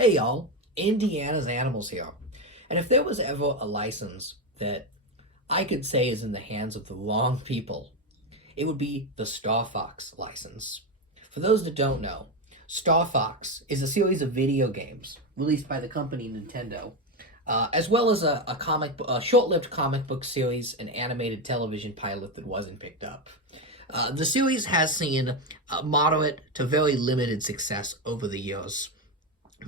Hey y'all, Indiana's Animals here. And if there was ever a license that I could say is in the hands of the wrong people, it would be the Star Fox license. For those that don't know, Star Fox is a series of video games released by the company Nintendo, as well as a short-lived comic book series and animated television pilot that wasn't picked up. The series has seen moderate to very limited success over the years,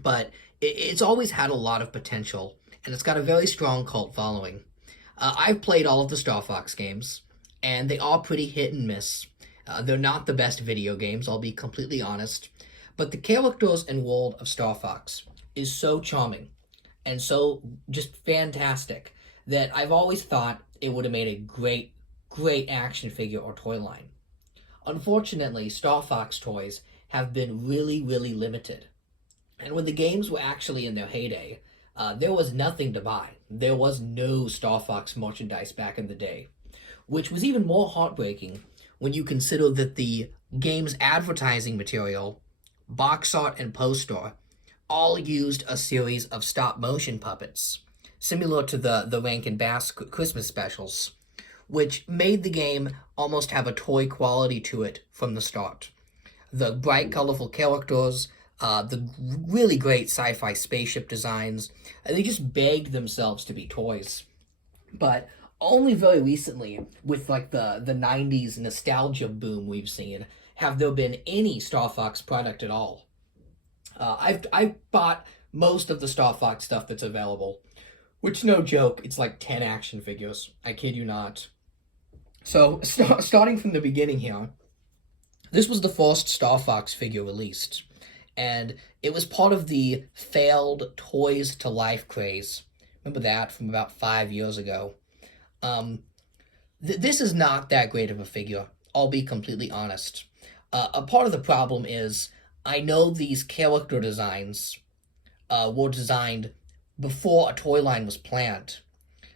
but it's always had a lot of potential, and it's got a very strong cult following. I've played all of the Star Fox games, and they are pretty hit and miss. They're not the best video games, I'll be completely honest, but the characters and world of Star Fox is so charming and so just fantastic that I've always thought it would have made a great action figure or toy line. Unfortunately, Star Fox toys have been really limited. And when the games were actually in their heyday, there was nothing to buy. There was no Star Fox merchandise back in the day, which was even more heartbreaking when you consider that the game's advertising material, box art, and poster all used a series of stop-motion puppets, similar to the Rankin Bass Christmas specials, which made the game almost have a toy quality to it from the start. The bright, colorful characters, the really great sci-fi spaceship designs, and they just begged themselves to be toys. But only very recently, with like the 90s nostalgia boom we've seen, have there been any Star Fox product at all. I've bought most of the Star Fox stuff that's available, which, no joke, it's like 10 action figures. I kid you not. So, starting from the beginning here, this was the first Star Fox figure released, and it was part of the failed Toys to Life craze. Remember that from about 5 years ago? This is not that great of a figure, I'll be completely honest. A part of the problem is, I know these character designs were designed before a toy line was planned,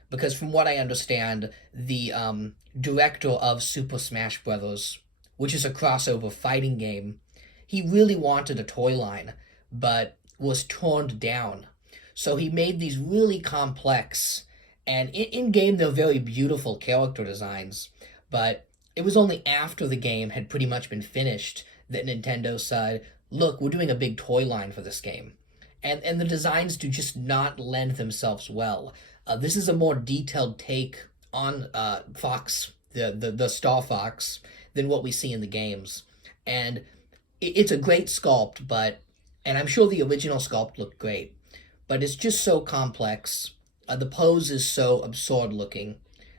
because from what I understand, the director of Super Smash Bros., which is a crossover fighting game, he really wanted a toy line, but was turned down. So he made these really complex, and in-game they're very beautiful character designs, but it was only after the game had pretty much been finished that Nintendo said, look, we're doing a big toy line for this game. And the designs do just not lend themselves well. This is a more detailed take on Fox, the Star Fox, than what we see in the games. And it's a great sculpt, and I'm sure the original sculpt looked great, but it's just so complex. The pose is so absurd looking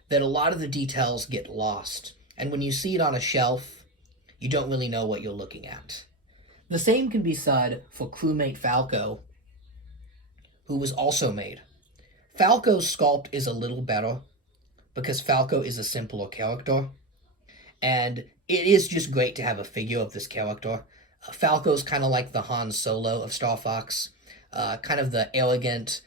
that a lot of the details get lost. And when you see it on a shelf, you don't really know what you're looking at. The same can be said for crewmate Falco, who was also made. Falco's sculpt is a little better because Falco is a simpler character, and it is just great to have a figure of this character. Falco's kind of like the Han Solo of Star Fox, kind of the arrogant,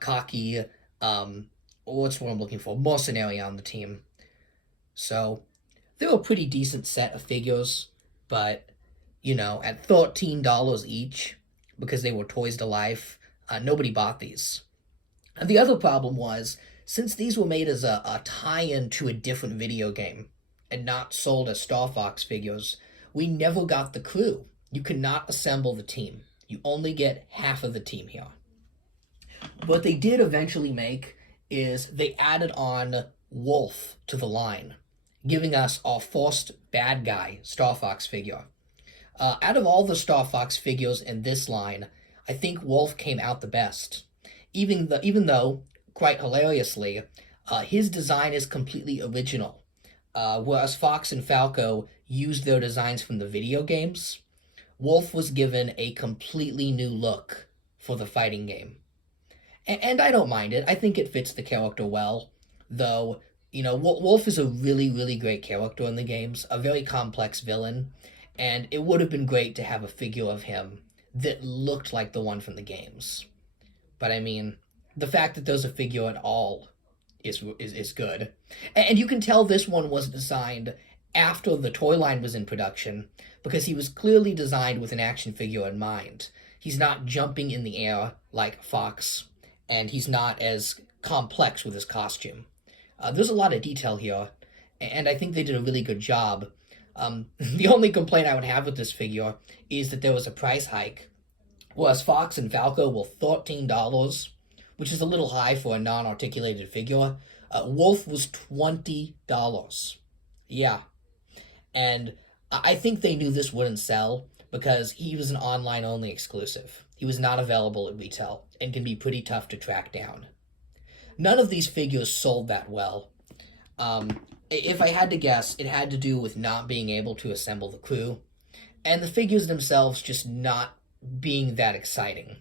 cocky, what's what I'm looking for, mercenary on the team. So, they're a pretty decent set of figures, but, at $13 each, because they were Toys to Life, nobody bought these. And the other problem was, since these were made as a tie-in to a different video game, and not sold as Star Fox figures, we never got the crew. You cannot assemble the team. You only get half of the team here. What they did eventually make is they added on Wolf to the line, giving us our first bad guy Star Fox figure. Out of all the Star Fox figures in this line, I think Wolf came out the best. Even though, quite hilariously, his design is completely original. Whereas Fox and Falco used their designs from the video games, Wolf was given a completely new look for the fighting game. And I don't mind it. I think it fits the character well, though, Wolf is a really great character in the games, a very complex villain, and it would have been great to have a figure of him that looked like the one from the games. But I mean, the fact that there's a figure at all is good. And you can tell this one was designed after the toy line was in production, because he was clearly designed with an action figure in mind. He's not jumping in the air like Fox, and he's not as complex with his costume. There's a lot of detail here, and I think they did a really good job. The only complaint I would have with this figure is that there was a price hike. Whereas Fox and Falco were $13, which is a little high for a non-articulated figure. Wolf was $20. Yeah, and I think they knew this wouldn't sell because he was an online-only exclusive. He was not available at retail and can be pretty tough to track down. None of these figures sold that well. If I had to guess, it had to do with not being able to assemble the crew, and the figures themselves just not being that exciting.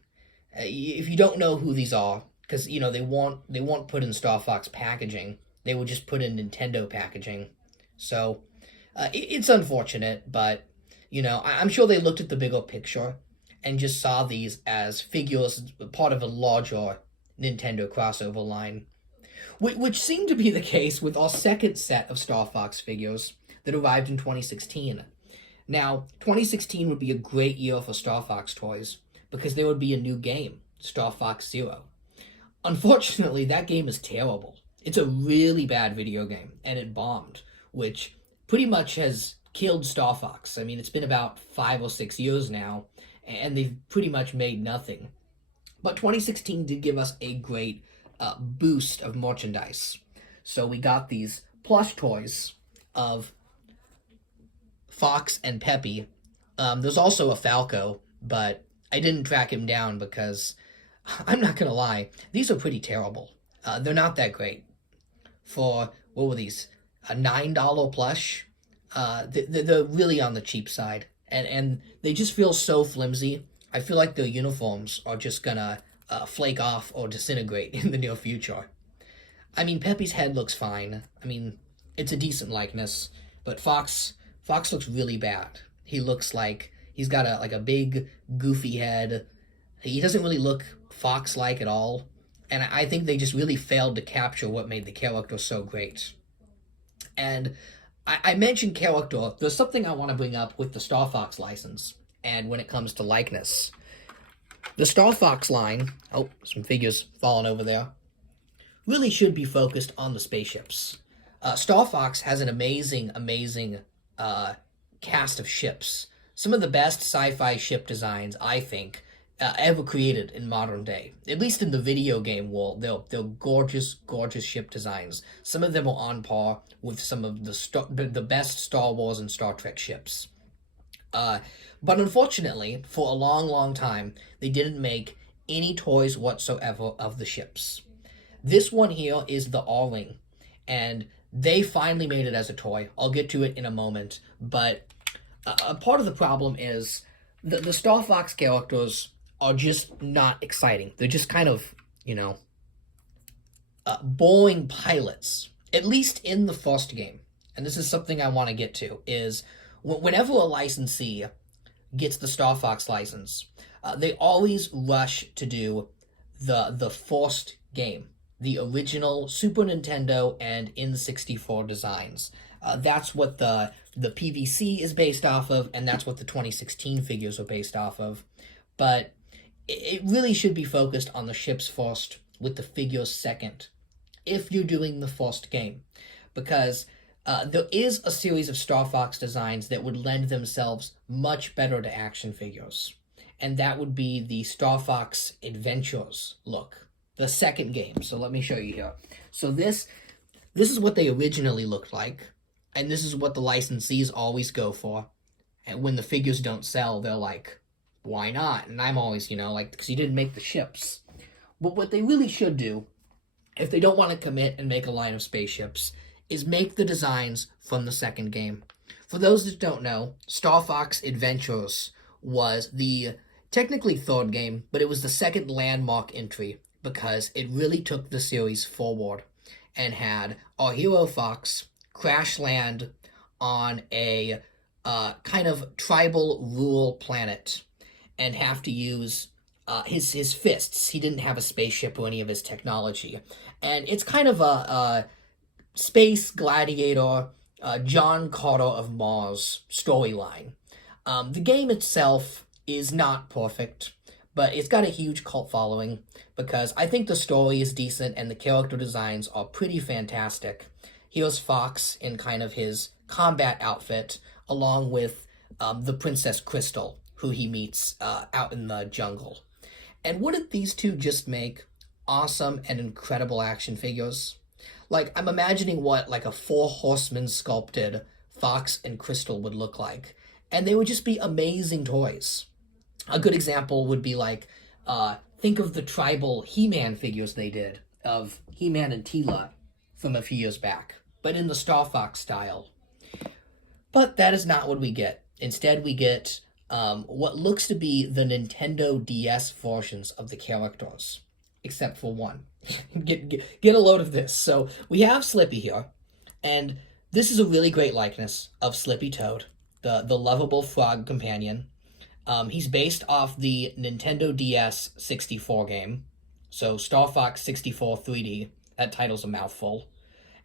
If you don't know who these are, because they weren't put in Star Fox packaging, they were just put in Nintendo packaging. So it's unfortunate, but I'm sure they looked at the bigger picture and just saw these as figures, part of a larger Nintendo crossover line, which seemed to be the case with our second set of Star Fox figures that arrived in 2016. Now, 2016 would be a great year for Star Fox toys because there would be a new game, Star Fox Zero. Unfortunately, that game is terrible. It's a really bad video game, and it bombed, which pretty much has killed Star Fox. I mean, it's been about 5 or 6 years now, and they've pretty much made nothing. But 2016 did give us a great boost of merchandise. So we got these plush toys of Fox and Peppy. There's also a Falco, but I didn't track him down because, I'm not going to lie, these are pretty terrible. They're not that great. For, what were these, a $9 plush? They're really on the cheap side. And they just feel so flimsy. I feel like their uniforms are just going to flake off or disintegrate in the near future. I mean, Peppy's head looks fine. I mean, it's a decent likeness. But Fox looks really bad. He looks like he's got a big, goofy head. He doesn't really look Fox-like at all. And I think they just really failed to capture what made the character so great. And I mentioned character. There's something I want to bring up with the Star Fox license. And when it comes to likeness. The Star Fox line, oh, some figures falling over there, really should be focused on the spaceships. Star Fox has an amazing cast of ships. Some of the best sci-fi ship designs, I think, ever created in modern day. At least in the video game world, they're gorgeous ship designs. Some of them are on par with some of the best Star Wars and Star Trek ships. But unfortunately, for a long time, they didn't make any toys whatsoever of the ships. This one here is the Arwing, and they finally made it as a toy. I'll get to it in a moment, but a part of the problem is the Star Fox characters are just not exciting. They're just kind of, boring pilots, at least in the first game. And this is something I want to get to, is whenever a licensee gets the Star Fox license, they always rush to do the first game, the original Super Nintendo and N64 designs. That's what the PVC is based off of, and that's what the 2016 figures are based off of. But it really should be focused on the ships first, with the figures second, if you're doing the first game. Because there is a series of Star Fox designs that would lend themselves much better to action figures. And that would be the Star Fox Adventures look, the second game. So let me show you here. So this is what they originally looked like, and this is what the licensees always go for. And when the figures don't sell, they're like, why not? And I'm always, because you didn't make the ships. But what they really should do, if they don't want to commit and make a line of spaceships, is make the designs from the second game. For those that don't know, Star Fox Adventures was the technically third game, but it was the second landmark entry because it really took the series forward and had our hero Fox crash land on a kind of tribal rural planet and have to use his fists. He didn't have a spaceship or any of his technology. And it's kind of a space gladiator, John Carter of Mars storyline. The game itself is not perfect. but it's got a huge cult following because I think the story is decent and the character designs are pretty fantastic. Here's Fox in kind of his combat outfit, along with the Princess Crystal, who he meets out in the jungle. And wouldn't these two just make awesome and incredible action figures? Like, I'm imagining what, like, a four horsemen sculpted Fox and Crystal would look like. And they would just be amazing toys. A good example would be like, think of the tribal He-Man figures they did of He-Man and Tila from a few years back, but in the Star Fox style. But that is not what we get. Instead, we get what looks to be the Nintendo DS versions of the characters, except for one. Get a load of this. So we have Slippy here, and this is a really great likeness of Slippy Toad, the lovable frog companion. He's based off the Nintendo DS 64 game, so Star Fox 64 3D. That title's a mouthful.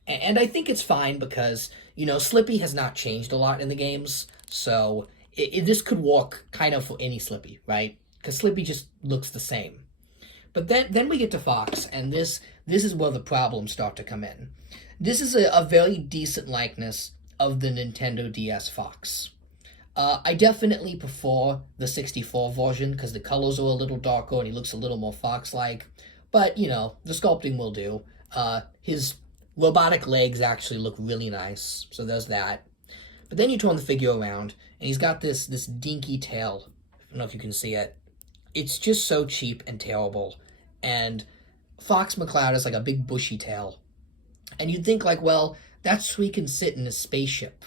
And I think it's fine because, Slippy has not changed a lot in the games, so this could work kind of for any Slippy, right? Because Slippy just looks the same. But then we get to Fox, and this is where the problems start to come in. This is a very decent likeness of the Nintendo DS Fox. I definitely prefer the 64 version because the colors are a little darker and he looks a little more Fox-like. But, the sculpting will do. His robotic legs actually look really nice, so there's that. But then you turn the figure around, and he's got this dinky tail. I don't know if you can see it. It's just so cheap and terrible. And Fox McCloud has like a big bushy tail. And you'd think like, well, that's so he can sit in a spaceship,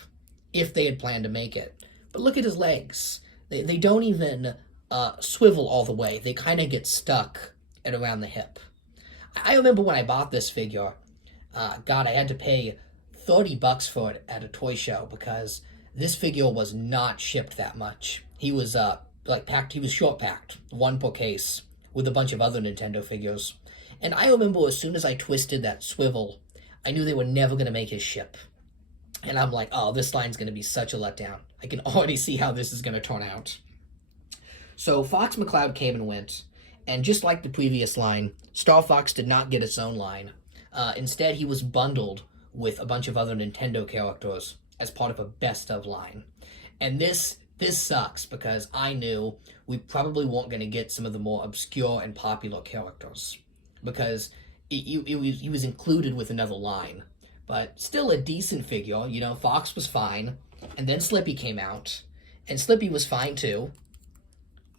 if they had planned to make it. But look at his legs. They don't even swivel all the way. They kind of get stuck at around the hip. I remember when I bought this figure, I had to pay $30 for it at a toy show because this figure was not shipped that much. He was packed. He was short packed, one per case, with a bunch of other Nintendo figures. And I remember as soon as I twisted that swivel, I knew they were never going to make his ship. And I'm like, oh, this line's going to be such a letdown. I can already see how this is going to turn out. So Fox McCloud came and went, and just like the previous line, Star Fox did not get its own line. Instead, he was bundled with a bunch of other Nintendo characters as part of a best-of line. And this sucks because I knew we probably weren't going to get some of the more obscure and popular characters because he was included with another line. But still a decent figure. Fox was fine. And then Slippy came out. And Slippy was fine too.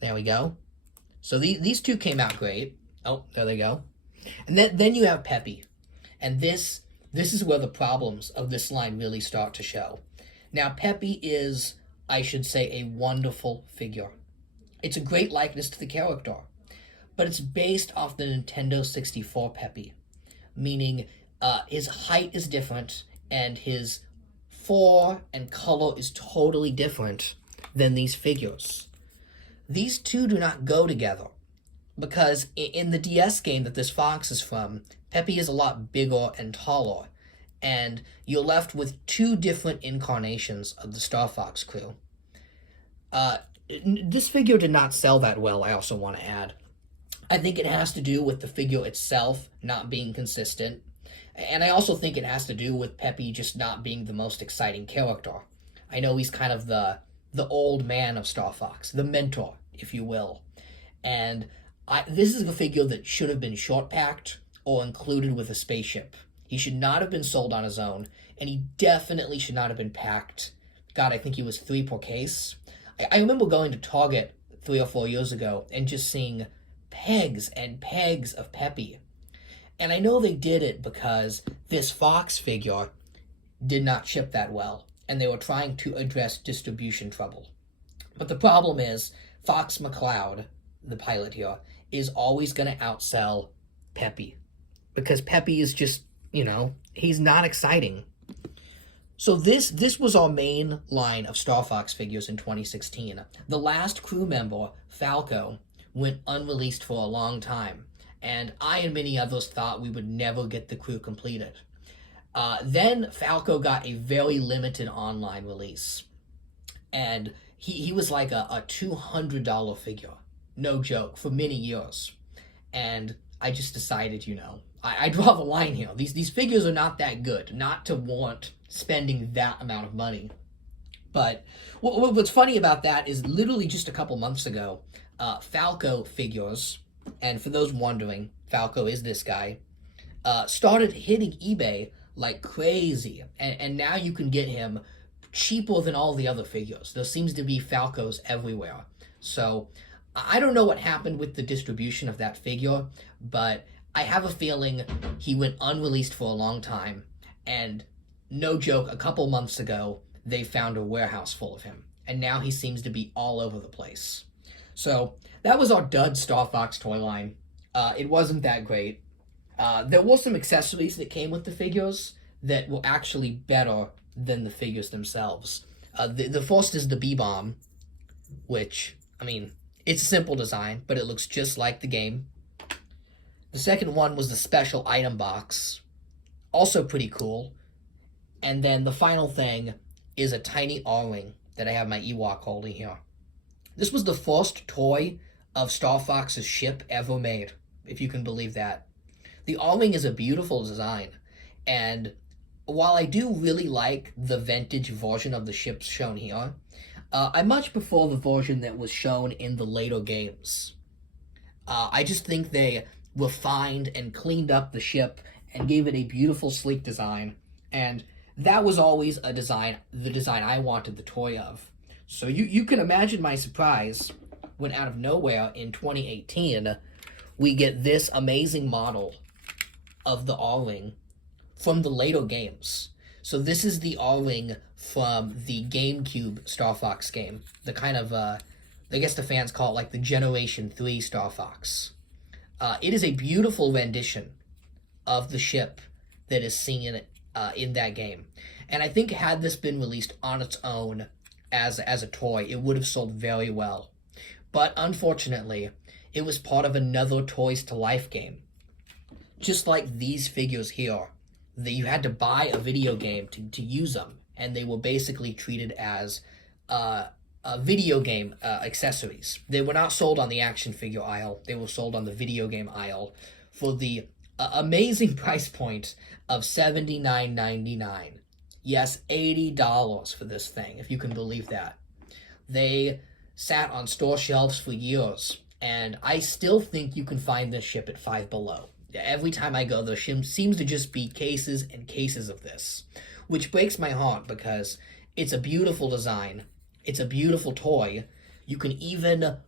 There we go. So these two came out great. Oh, there they go. And then you have Peppy. And this is where the problems of this line really start to show. Now, Peppy is, I should say, a wonderful figure. It's a great likeness to the character. But it's based off the Nintendo 64 Peppy. Meaning his height is different, and his fur and color is totally different than these figures. These two do not go together, because in the DS game that this Fox is from, Peppy is a lot bigger and taller, and you're left with two different incarnations of the Star Fox crew. This figure did not sell that well, I also want to add. I think it has to do with the figure itself not being consistent. And I also think it has to do with Peppy just not being the most exciting character. I know he's kind of the old man of Star Fox, the mentor, if you will. And this is a figure that should have been short-packed or included with a spaceship. He should not have been sold on his own, and he definitely should not have been packed. God, I think he was 3 per case. I remember going to Target 3 or 4 years ago and just seeing pegs and pegs of Peppy. And I know they did it because this Fox figure did not ship that well, and they were trying to address distribution trouble. But the problem is, Fox McCloud, the pilot here, is always going to outsell Peppy. Because Peppy is just, he's not exciting. So this was our main line of Star Fox figures in 2016. The last crew member, Falco, went unreleased for a long time. And I and many others thought we would never get the crew completed. Then Falco got a very limited online release. And he was like a $200 figure. no joke, for many years. And I just decided, I draw the line here. These figures are not that good, not to warrant spending that amount of money. But what's funny about that is literally just a couple months ago, Falco figures, and for those wondering, Falco is this guy, started hitting eBay like crazy. And now you can get him cheaper than all the other figures. There seems to be Falcos everywhere. So I don't know what happened with the distribution of that figure, but I have a feeling he went unreleased for a long time. And no joke, a couple months ago, they found a warehouse full of him. And now he seems to be all over the place. So that was our dud Star Fox toy line. It wasn't that great. There were some accessories that came with the figures that were actually better than the figures themselves. The first is the B-Bomb, which, it's a simple design, but it looks just like the game. The second one was the special item box, also pretty cool. And then the final thing is a tiny Arwing that I have my Ewok holding here. This was the first toy of Star Fox's ship ever made, if you can believe that. The Arwing is a beautiful design, and while I do really like the vintage version of the ships shown here, I much prefer the version that was shown in the later games. I just think they refined and cleaned up the ship and gave it a beautiful, sleek design, and that was always the design I wanted the toy of. So you can imagine my surprise when out of nowhere in 2018, we get this amazing model of the Arwing from the later games. So this is the Arwing from the GameCube Star Fox game. The kind of, I guess the fans call it like the Generation 3 Star Fox. It is a beautiful rendition of the ship that is seen in that game. And I think had this been released on its own as a toy, it would have sold very well. But unfortunately, it was part of another Toys to Life game. Just like these figures here, that you had to buy a video game to use them, and they were basically treated as video game accessories. They were not sold on the action figure aisle, they were sold on the video game aisle for the amazing price point of $79.99. Yes, $80 for this thing, if you can believe that. They sat on store shelves for years, and I still think you can find this ship at Five Below. Every time I go, there seems to just be cases and cases of this, which breaks my heart because it's a beautiful design. It's a beautiful toy. You can even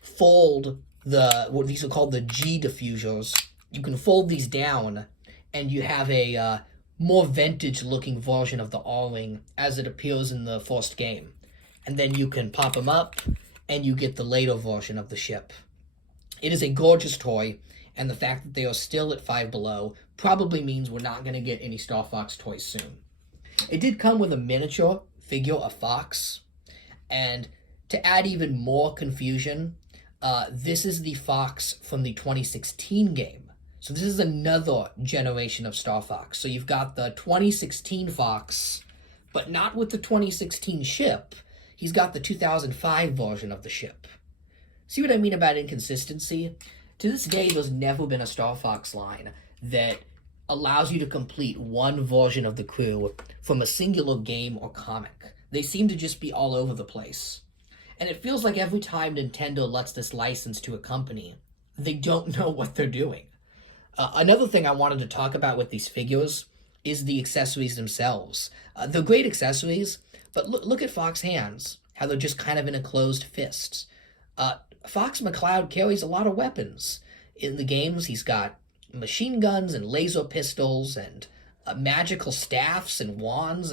fold what these are called the G diffusers. You can fold these down, and you have a more vintage-looking version of the Arwing as it appears in the first game. And then you can pop them up, and you get the later version of the ship. It is a gorgeous toy, and the fact that they are still at Five Below probably means we're not going to get any Star Fox toys soon. It did come with a miniature figure of Fox, and to add even more confusion, this is the Fox from the 2016 game. So this is another generation of Star Fox. So you've got the 2016 Fox, but not with the 2016 ship. He's got the 2005 version of the ship. See what I mean about inconsistency? To this day, there's never been a Star Fox line that allows you to complete one version of the crew from a singular game or comic. They seem to just be all over the place. And it feels like every time Nintendo lets this license to a company, they don't know what they're doing. Another thing I wanted to talk about with these figures is the accessories themselves. They're great accessories, but look at Fox's hands, how they're just kind of in a closed fist. Fox McCloud carries a lot of weapons. In the games, he's got machine guns and laser pistols and magical staffs and wands.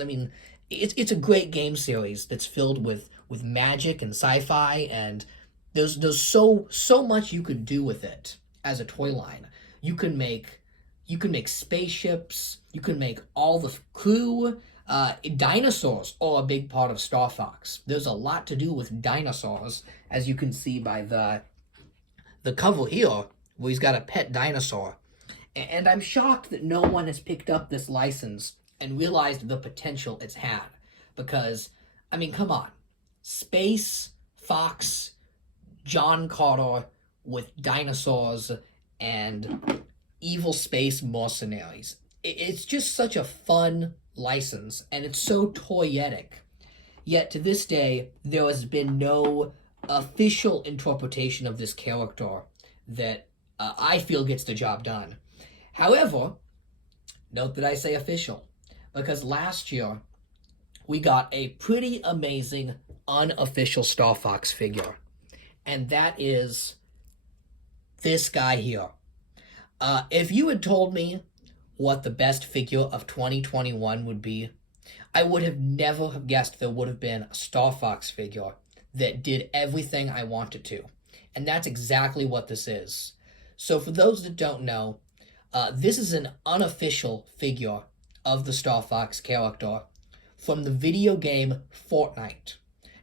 It's a great game series that's filled with magic and sci-fi, and there's so much you could do with it as a toy line. You can make spaceships. You can make all the crew. Dinosaurs are a big part of Star Fox. There's a lot to do with dinosaurs, as you can see by the cover here, where he's got a pet dinosaur. And I'm shocked that no one has picked up this license and realized the potential it's had. Because, come on. Space, Fox, John Carter with dinosaurs and evil space mercenaries. It's just such a fun license, and it's so toyetic. Yet to this day, there has been no official interpretation of this character that I feel gets the job done. However, note that I say official, because last year we got a pretty amazing unofficial Star Fox figure, and that is this guy here. If you had told me what the best figure of 2021 would be, I would have never have guessed there would have been a Star Fox figure that did everything I wanted to. And that's exactly what this is. So for those that don't know, this is an unofficial figure of the Star Fox character from the video game Fortnite.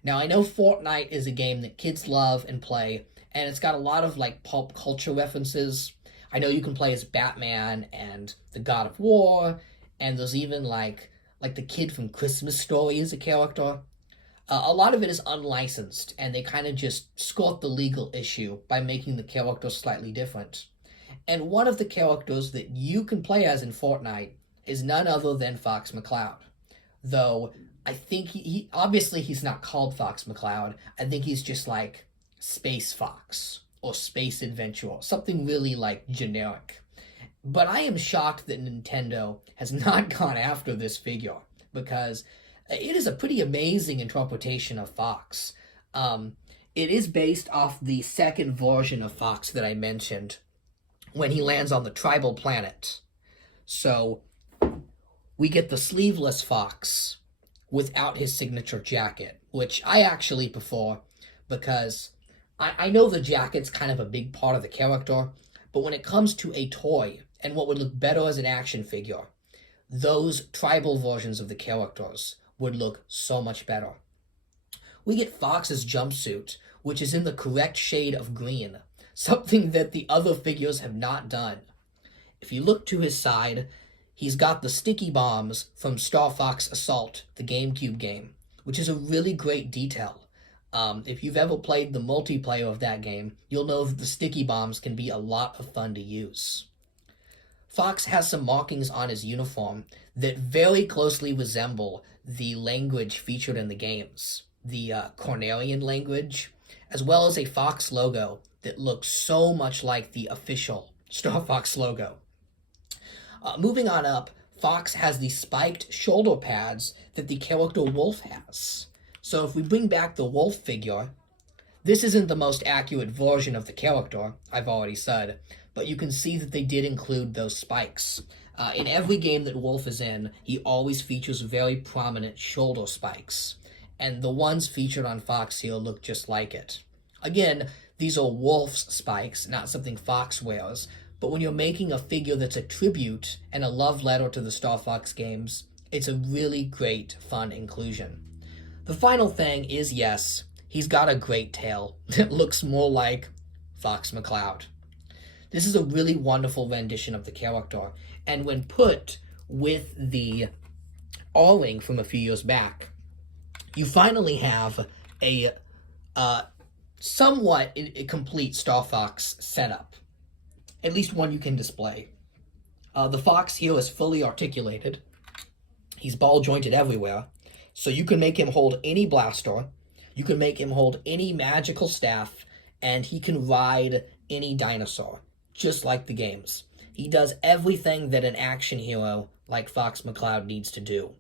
Now, I know Fortnite is a game that kids love and play, and it's got a lot of like pop culture references. I know you can play as Batman and the God of War, and there's even like the kid from Christmas Story is a character. A lot of it is unlicensed, and they kind of just skirt the legal issue by making the character slightly different. And one of the characters that you can play as in Fortnite is none other than Fox McCloud. Though, I think he obviously he's not called Fox McCloud. I think he's just like Space Fox or Space Adventurer, something really like generic. But I am shocked that Nintendo has not gone after this figure, because it is a pretty amazing interpretation of Fox. It is based off the second version of Fox that I mentioned, when he lands on the tribal planet. So we get the sleeveless Fox without his signature jacket, which I actually prefer, because I know the jacket's kind of a big part of the character, but when it comes to a toy and what would look better as an action figure, those tribal versions of the characters would look so much better. We get Fox's jumpsuit, which is in the correct shade of green, something that the other figures have not done. If you look to his side, he's got the sticky bombs from Star Fox Assault, the GameCube game, which is a really great detail. If you've ever played the multiplayer of that game, you'll know that the sticky bombs can be a lot of fun to use. Fox has some markings on his uniform that very closely resemble the language featured in the games, the Cornelian language, as well as a Fox logo that looks so much like the official Star Fox logo. Moving on up, Fox has the spiked shoulder pads that the character Wolf has. So if we bring back the Wolf figure, this isn't the most accurate version of the character, I've already said, but you can see that they did include those spikes. In every game that Wolf is in, he always features very prominent shoulder spikes, and the ones featured on Fox here look just like it. Again, these are Wolf's spikes, not something Fox wears, but when you're making a figure that's a tribute and a love letter to the Star Fox games, it's a really great, fun inclusion. The final thing is, yes, he's got a great tail that looks more like Fox McCloud. This is a really wonderful rendition of the character, and when put with the Arwing from a few years back, you finally have a somewhat complete Star Fox setup. At least one you can display. The Fox here is fully articulated. He's ball-jointed everywhere, so you can make him hold any blaster, you can make him hold any magical staff, and he can ride any dinosaur, just like the games. He does everything that an action hero like Fox McCloud needs to do.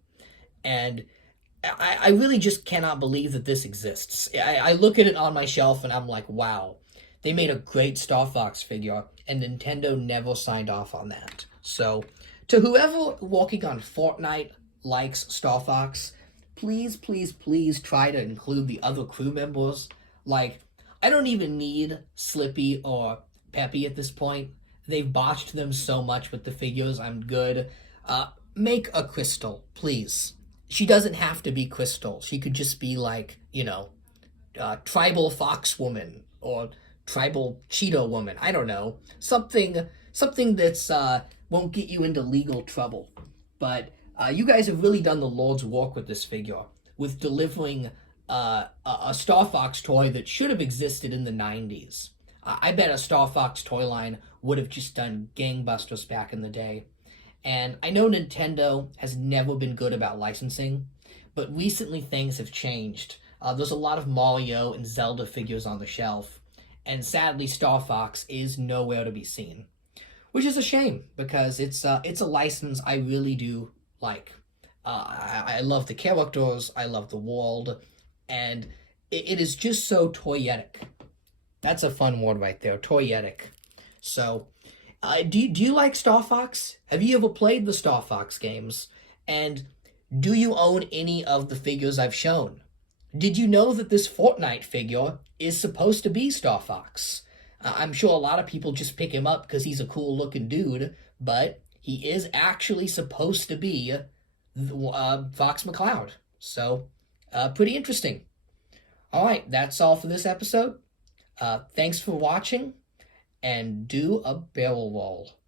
And I really just cannot believe that this exists. I look at it on my shelf and I'm like, wow, they made a great Star Fox figure, and Nintendo never signed off on that. So, to whoever working on Fortnite likes Star Fox, please, please, please try to include the other crew members. Like, I don't even need Slippy or Peppy at this point. They've botched them so much with the figures. I'm good. Make a Crystal, please. She doesn't have to be Crystal. She could just be like, Tribal Fox Woman or Tribal Cheetah Woman. I don't know. Something that's won't get you into legal trouble. But you guys have really done the Lord's work with this figure, with delivering a Star Fox toy that should have existed in the 90s. I bet a Star Fox toy line would have just done gangbusters back in the day. And I know Nintendo has never been good about licensing, but recently things have changed. There's a lot of Mario and Zelda figures on the shelf, and sadly Star Fox is nowhere to be seen. Which is a shame, because it's a license I really do like. I love the characters, I love the world, and it is just so toyetic. That's a fun word right there, toyetic. So, do you like Star Fox? Have you ever played the Star Fox games? And do you own any of the figures I've shown? Did you know that this Fortnite figure is supposed to be Star Fox? I'm sure a lot of people just pick him up because he's a cool looking dude, but he is actually supposed to be Fox McCloud. So, pretty interesting. All right, that's all for this episode. Thanks for watching, and do a barrel roll.